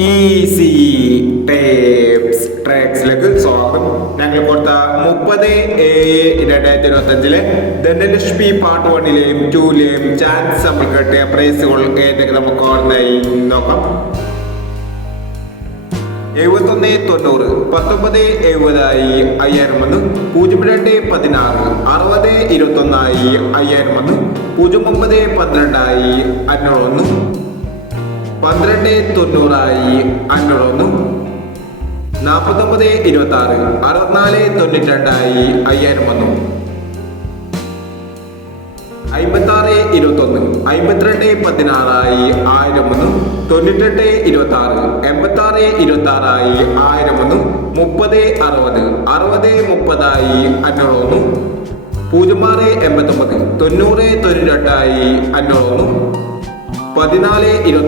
Easy tapes ട്രാക്സിലേക്ക് സ്വാഗതം. ഞങ്ങൾ കൊടുത്ത 30/7/2025 ധനലക്ഷ്മി പാർട്ട് 1ലെയും 2ലെയും ചാൻസ് നമ്മൾ കിട്ടിയ പ്രൈസുകൾ ഏതൊക്കെ നമുക്ക് ഓർമ്മയായി നോക്കാം. 7190 1970 5001 0216 60 21 5001 0912 501 1290 501 49 26 64 92 5001 56 21 52 16 1001 98 26 86 26 1001 30 60 60 30 501 06 89 90 92 501 14 29 12 94 501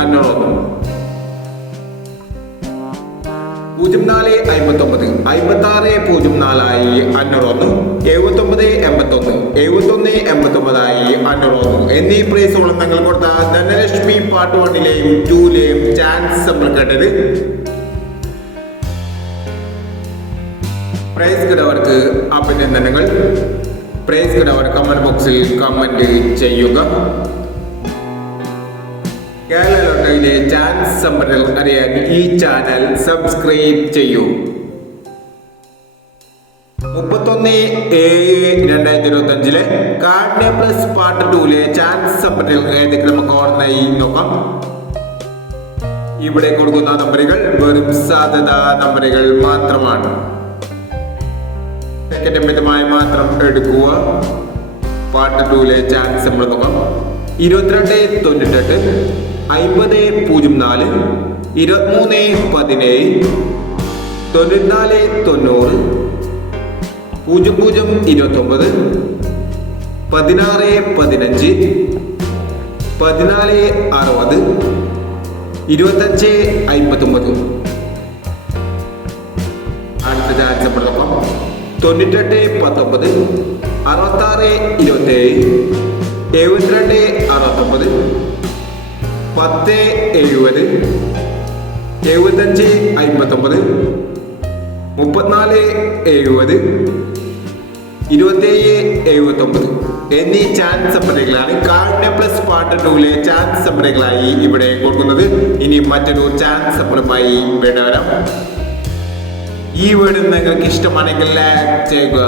04 59 56 04 501 79 81 71 89 501 എന്നീ പ്രൈസുകളും ഞങ്ങൾ കൊടുത്ത ധനലക്ഷ്മി പാർട്ട് 1ലെയും 2ലെയും ചാൻസ് നമ്മൾ കേട്ടത്. പ്രൈസ് കിടവർക്ക് അഭിനന്ദനങ്ങൾ. പ്രൈസ് കിടവർ കമന്റ് ബോക്സിൽ കമന്റ് ചെയ്യുക. കേരള ലോട്ടറിയിലെ ചാൻസ് സമ്പന്നർ അറിയാൻ ഈ ചാനൽ സബ്സ്ക്രൈബ് ചെയ്യൂ. 31/7/2025 കാർഡിയ പ്ലസ് പാർട്ട് 2ലെ ചാൻസ് സമ്പന്നർ ഏതൊക്കെ നമുക്ക് ഓർമ്മയായി നോക്കാം. ഇവിടെ കൊടുക്കുന്ന നമ്പറുകൾ വെറും സാധ്യത നമ്പറുകൾ മാത്രമാണ്. സെക്കൻഡ് മിതമായി മാത്രം എടുക്കുക. പാർട്ട് 2ലെ ചാൻസ് നമ്മൾ നോക്കാം. 22/98 50/04 23/17 94/90 00/29 16/15 14/60 25/59. അടുത്ത ചാൻസ് നമ്മൾ നോക്കാം. 98/19 66/27 72/69 10/70 75/59 34/70 27/79 എന്നീ ചാൻസ് സമ്പന്നകളാണ് കാർഡിയ പ്ലസ് പാർട്ട് 2ലെ ചാൻസ് സമ്പന്നകളായി ഇവിടെ കൊടുക്കുന്നത്. ഇനി മറ്റൊരു ചാൻസ് സമ്പന്നമായി വേണ്ടവരാം. ഈ വീഡിയോ നിങ്ങൾക്ക് ഇഷ്ടമാണെങ്കിൽ ലൈക്ക് ചെയ്യുക,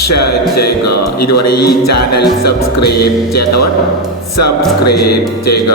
ഷെയർ ചെയ്യുക. ഇതുവരെ ഈ ചാനൽ സബ്സ്ക്രൈബ് ചെയ്യാത്തവർ സബ്സ്ക്രൈബ് ചെയ്യുക.